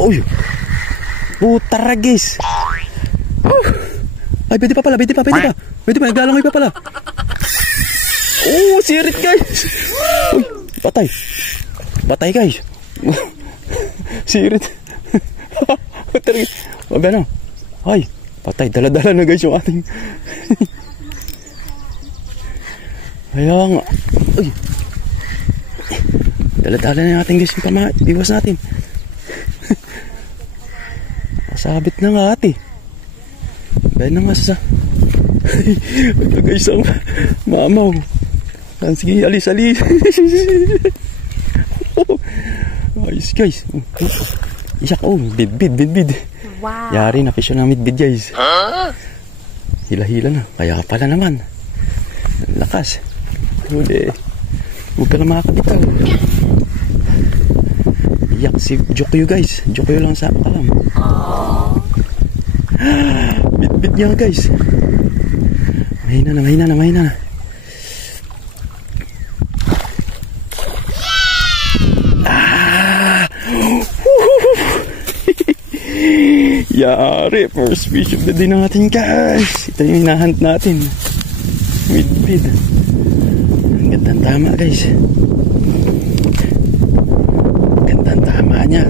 Uy. Putara guys. Ay, pwede pa pala, pwede pa. Pwede pa, naglalangoy pa pala. Oh, sirit guys. Uy, patay. Patay guys. Sirit. Patay. Wabi na. Ay, patay. Dala-dala na guys yung ating. Ayaw nga. Uy. Dala-dala na yung ating guys yung iwas natin. Sabit na nga ate. Bayan na nga sa. Ito guys ang mamaw. Sige, alis. Ayos guys. Iyak, bidbid. Wow. Yari na fisyo ng midbid guys. Hila-hila na. Kaya pala naman. Lakas. Huli. Huwag ka na makakabitaw. Iyak si Jokyo guys. Jokyo lang sa kalam. Bit-bit niya guys. Mahina na. Yari, first fish of the day natin guys. Ito yung hinahunt natin. Bit-bit. Ang gandang tama guys. Gandang tama niya.